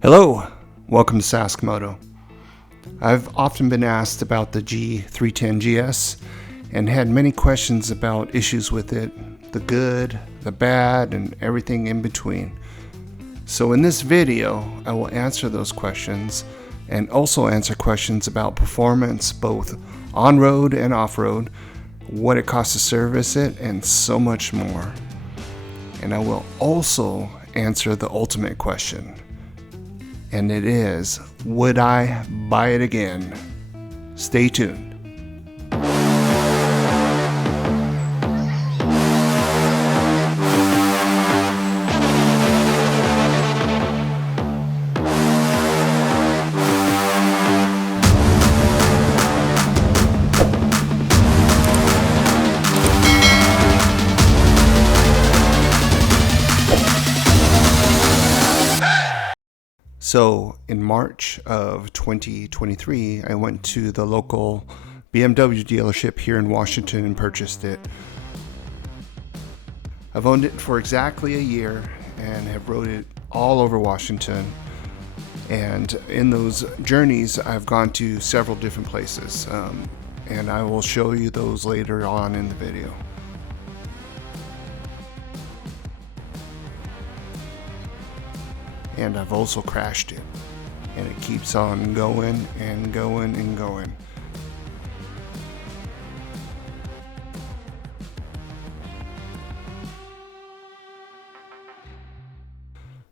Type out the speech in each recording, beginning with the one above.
Hello, welcome to Sask Moto. I've often been asked about the G310GS and had many questions about issues with it, the good, the bad, and everything in between. So in this video, I will answer those questions and also answer questions about performance both on-road and off-road, what it costs to service it, and so much more. And I will also answer the ultimate question. And it is, would I buy it again? Stay tuned. So in March of 2023, I went to the local BMW dealership here in Washington and purchased it. I've owned it for exactly a year and have rode it all over Washington. And in those journeys, I've gone to several different places, and I will show you those later on in the video. And I've also crashed it, and it keeps on going and going and going.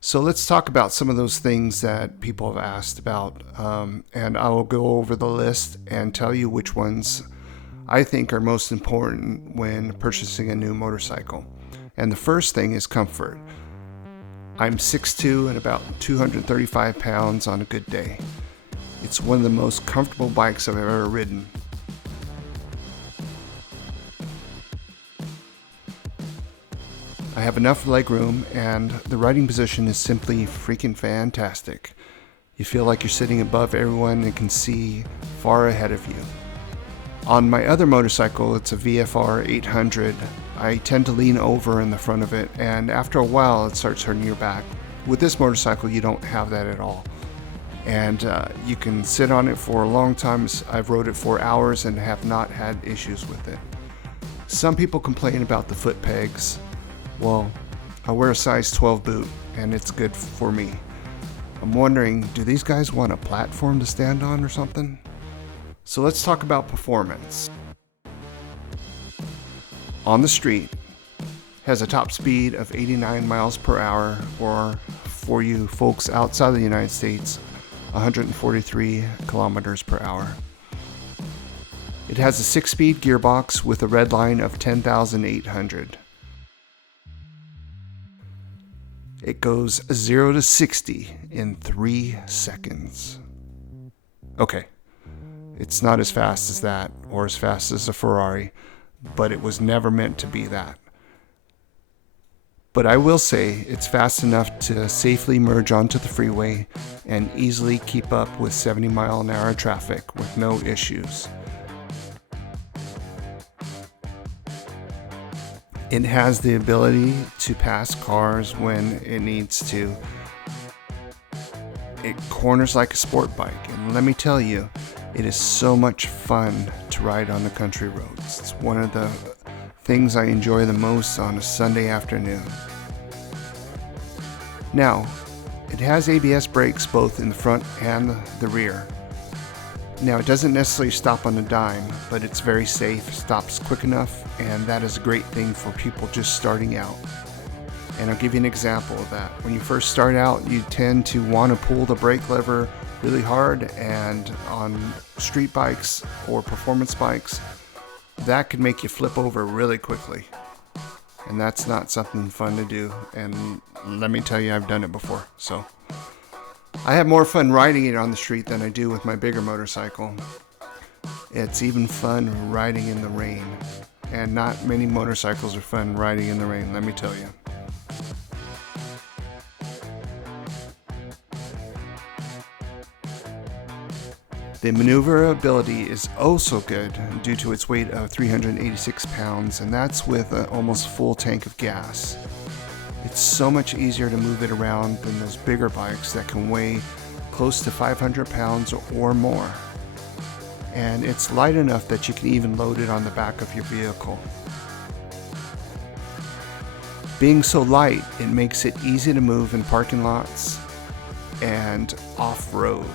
So let's talk about some of those things that people have asked about, and I will go over the list and tell you which ones I think are most important when purchasing a new motorcycle. And the first thing is comfort. I'm 6'2" and about 235 pounds on a good day. It's one of the most comfortable bikes I've ever ridden. I have enough legroom and the riding position is simply freaking fantastic. You feel like you're sitting above everyone and can see far ahead of you. On my other motorcycle, it's a VFR 800. I tend to lean over in the front of it, and after a while it starts hurting your back. With this motorcycle, you don't have that at all. And you can sit on it for a long time. I've rode it for hours and have not had issues with it. Some people complain about the foot pegs. Well, I wear a size 12 boot, and it's good for me. I'm wondering, do these guys want a platform to stand on or something? So let's talk about performance. On the street, has a top speed of 89 miles per hour, or for you folks outside the United States, 143 kilometers per hour. It has a 6-speed gearbox with a red line of 10,800. It goes 0 to 60 in 3 seconds. Okay, it's not as fast as that or as fast as a Ferrari, but it was never meant to be that. But I will say it's fast enough to safely merge onto the freeway and easily keep up with 70-mile-an-hour traffic with no issues. It has the ability to pass cars when it needs to. It corners like a sport bike, and let me tell you, it is so much fun to ride on the country roads. It's one of the things I enjoy the most on a Sunday afternoon. Now, it has ABS brakes both in the front and the rear. Now, it doesn't necessarily stop on a dime, but it's very safe, stops quick enough, and that is a great thing for people just starting out. And I'll give you an example of that. When you first start out, you tend to want to pull the brake lever really hard, and on street bikes or performance bikes, that could make you flip over really quickly. And that's not something fun to do, and let me tell you, I've done it before. So I have more fun riding it on the street than I do with my bigger motorcycle. It's even fun riding in the rain, and not many motorcycles are fun riding in the rain, let me tell you. The maneuverability is also good due to its weight of 386 pounds, and that's with an almost full tank of gas. It's It's so much easier to move it around than those bigger bikes that can weigh close to 500 pounds or more. And it's light enough that you can even load it on the back of your vehicle. Being so light, it makes it easy to move in parking lots and off-road.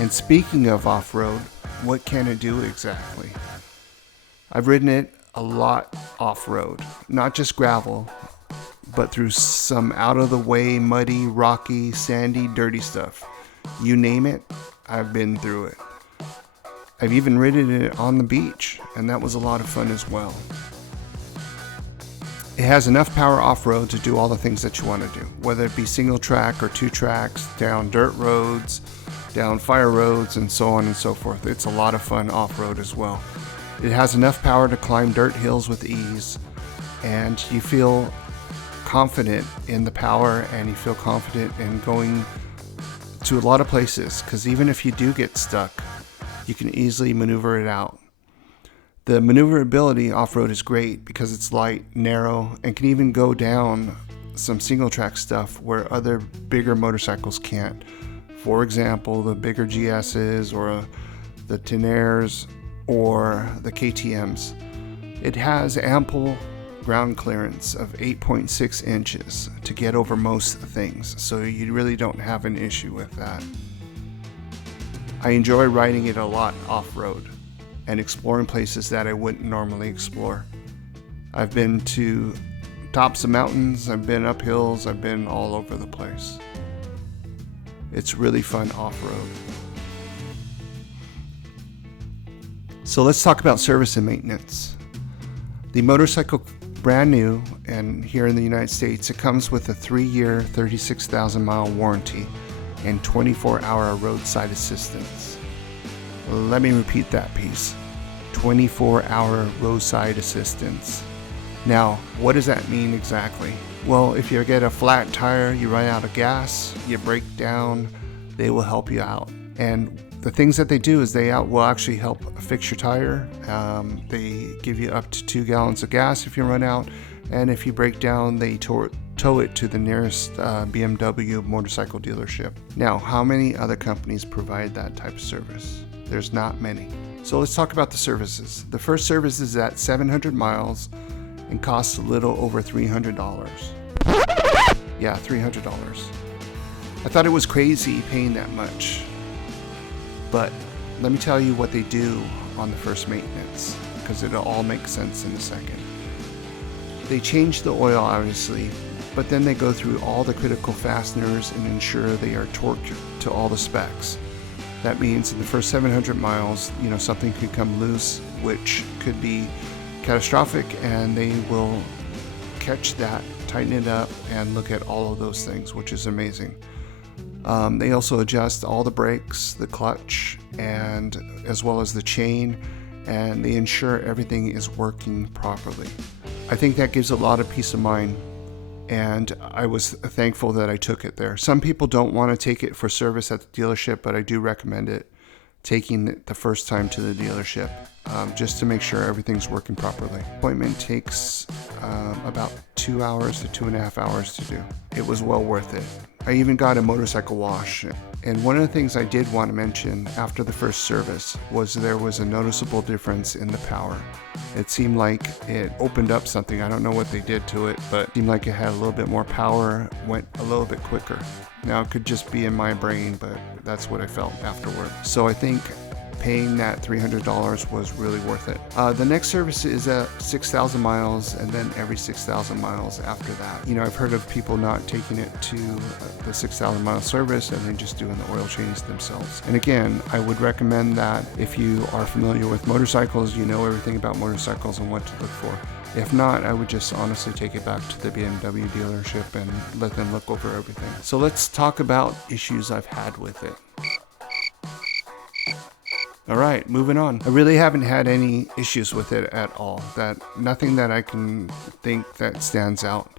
And speaking of off-road, what can it do exactly? I've ridden it a lot off-road, not just gravel, but through some out-of-the-way, muddy, rocky, sandy, dirty stuff. You name it, I've been through it. I've even ridden it on the beach, and that was a lot of fun as well. It has enough power off-road to do all the things that you want to do, whether it be single track or 2 tracks, down dirt roads, down fire roads, and so on and so forth. It's a lot of fun off-road as well. It has enough power to climb dirt hills with ease, and you feel confident in the power, and you feel confident in going to a lot of places, because even if you do get stuck, you can easily maneuver it out. The maneuverability off-road is great because it's light, narrow, and can even go down some single track stuff where other bigger motorcycles can't. For example, the bigger GSs or the Tenaires or the KTMs. It has ample ground clearance of 8.6 inches to get over most things, so you really don't have an issue with that. I enjoy riding it a lot off-road and exploring places that I wouldn't normally explore. I've been to tops of mountains, I've been up hills, I've been all over the place. It's really fun off-road. So let's talk about service and maintenance. The motorcycle, brand new, and here in the United States, it comes with a 3-year, 36,000 mile warranty and 24-hour roadside assistance. Let me repeat that piece. 24-hour roadside assistance. Now, what does that mean exactly? Well, if you get a flat tire, you run out of gas, you break down, they will help you out. And the things that they do is they will actually help fix your tire. They give you up to 2 gallons of gas if you run out, and if you break down, they tow it to the nearest BMW motorcycle dealership. Now, how many other companies provide that type of service? There's not many. So let's talk about the services. The first service is at 700 miles and costs a little over $300. Yeah, $300. I thought it was crazy paying that much. But let me tell you what they do on the first maintenance, because it'll all make sense in a second. They change the oil, obviously, but then they go through all the critical fasteners and ensure they are torqued to all the specs. That means in the first 700 miles, something could come loose, which could be catastrophic, and they will catch that, tighten it up, and look at all of those things, which is amazing. They also adjust all the brakes, the clutch, and as well as the chain, and they ensure everything is working properly. I think that gives a lot of peace of mind, and I was thankful that I took it there. Some people don't want to take it for service at the dealership, but I do recommend it, taking it the first time to the dealership, just to make sure everything's working properly. Appointment takes about 2 hours to 2.5 hours to do. It was well worth it. I even got a motorcycle wash, and one of the things I did want to mention after the first service was there was a noticeable difference in the power. It seemed like it opened up something. I don't know what they did to it, but it seemed like it had a little bit more power, went a little bit quicker. Now, it could just be in my brain, but that's what I felt afterward. So I think paying that $300 was really worth it. The next service is at 6,000 miles, and then every 6,000 miles after that. I've heard of people not taking it to the 6,000 mile service and then just doing the oil changes themselves. And again, I would recommend that if you are familiar with motorcycles, you know everything about motorcycles and what to look for. If not, I would just honestly take it back to the BMW dealership and let them look over everything. So let's talk about issues I've had with it. All right, moving on. I really haven't had any issues with it at all. Nothing that I can think that stands out.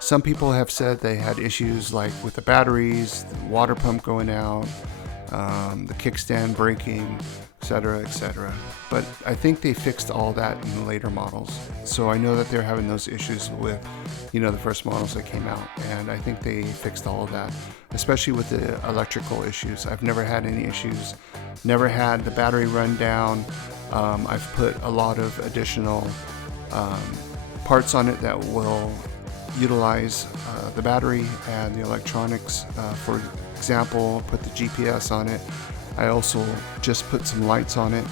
Some people have said they had issues like with the batteries, the water pump going out, the kickstand breaking, etc., etc. But I think they fixed all that in the later models. So I know that they're having those issues with, the first models that came out, and I think they fixed all of that, especially with the electrical issues. I've never had any issues, never had the battery run down. I've put a lot of additional parts on it that will utilize the battery and the electronics. For example, put the GPS on it. I also just put some lights on it,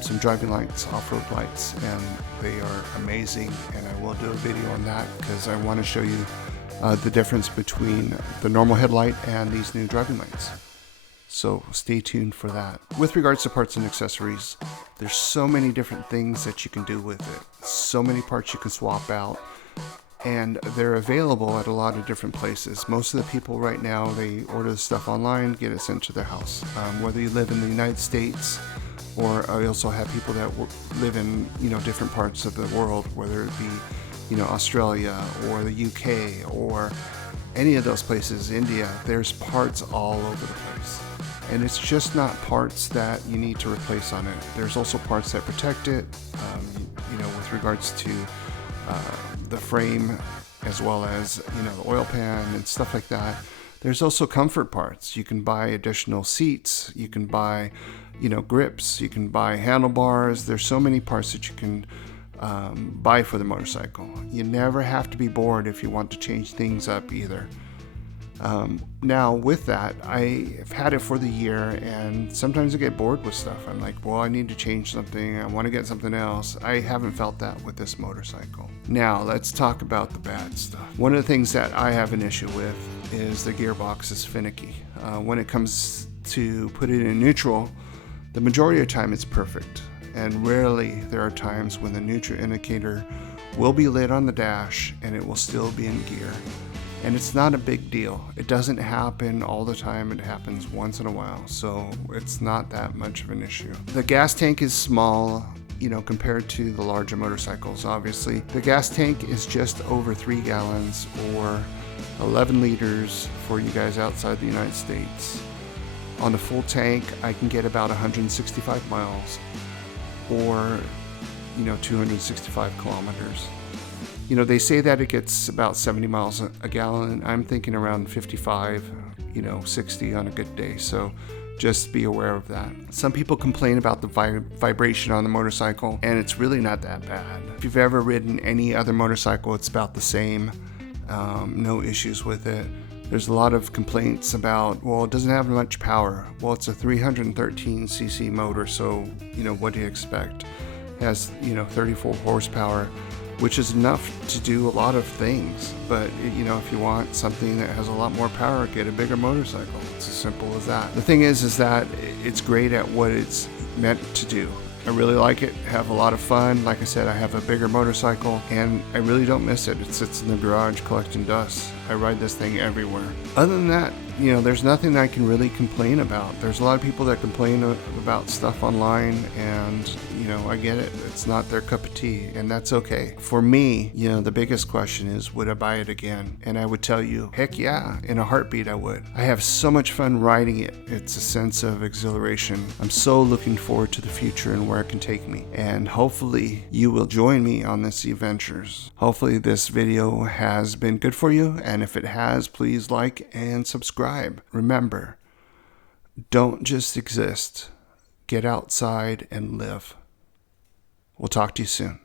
some driving lights, off-road lights, and they are amazing, and I will do a video on that because I want to show you the difference between the normal headlight and these new driving lights. So stay tuned for that. With regards to parts and accessories, there's so many different things that you can do with it. So many parts you can swap out, and they're available at a lot of different places. Most of the people right now, they order the stuff online, get it sent to their house. Whether you live in the United States, or I also have people that live in different parts of the world, whether it be Australia or the UK or any of those places, India. There's parts all over the place, and it's just not parts that you need to replace on it. There's also parts that protect it, with regards to the frame, as well as the oil pan and stuff like that. There's also comfort parts. You can buy additional seats, you can buy grips, you can buy handlebars. There's so many parts that you can buy for the motorcycle. You never have to be bored if you want to change things up either. Now with that, I've had it for the year, and sometimes I get bored with stuff. I'm like, well, I need to change something, I want to get something else. I haven't felt that with this motorcycle. Now let's talk about the bad stuff. One of the things that I have an issue with is the gearbox is finicky. When it comes to put it in neutral, the majority of the time it's perfect, and rarely there are times when the neutral indicator will be lit on the dash and it will still be in gear. And it's not a big deal. It doesn't happen all the time. It happens once in a while, so it's not that much of an issue. The gas tank is small, compared to the larger motorcycles. Obviously, the gas tank is just over 3 gallons or 11 liters for you guys outside the United States. On the full tank, I can get about 165 miles or 265 kilometers. They say that it gets about 70 miles a gallon. I'm thinking around 55, 60 on a good day. So just be aware of that. Some people complain about the vibration on the motorcycle, and it's really not that bad. If you've ever ridden any other motorcycle, it's about the same. No issues with it. There's a lot of complaints about, well, it doesn't have much power. Well, it's a 313cc motor, so, what do you expect? It has, 34 horsepower, which is enough to do a lot of things. But, if you want something that has a lot more power, get a bigger motorcycle. It's as simple as that. The thing is that it's great at what it's meant to do. I really like it, have a lot of fun. Like I said, I have a bigger motorcycle, and I really don't miss it. It sits in the garage collecting dust. I ride this thing everywhere. Other than that, there's nothing I can really complain about. There's a lot of people that complain about stuff online, and, I get it. It's not their cup of tea, and that's okay. For me, the biggest question is, would I buy it again? And I would tell you, heck yeah, in a heartbeat I would. I have so much fun riding it. It's a sense of exhilaration. I'm so looking forward to the future and where it can take me. And hopefully you will join me on this adventures. Hopefully this video has been good for you, and if it has, please like and subscribe. Remember, don't just exist. Get outside and live. We'll talk to you soon.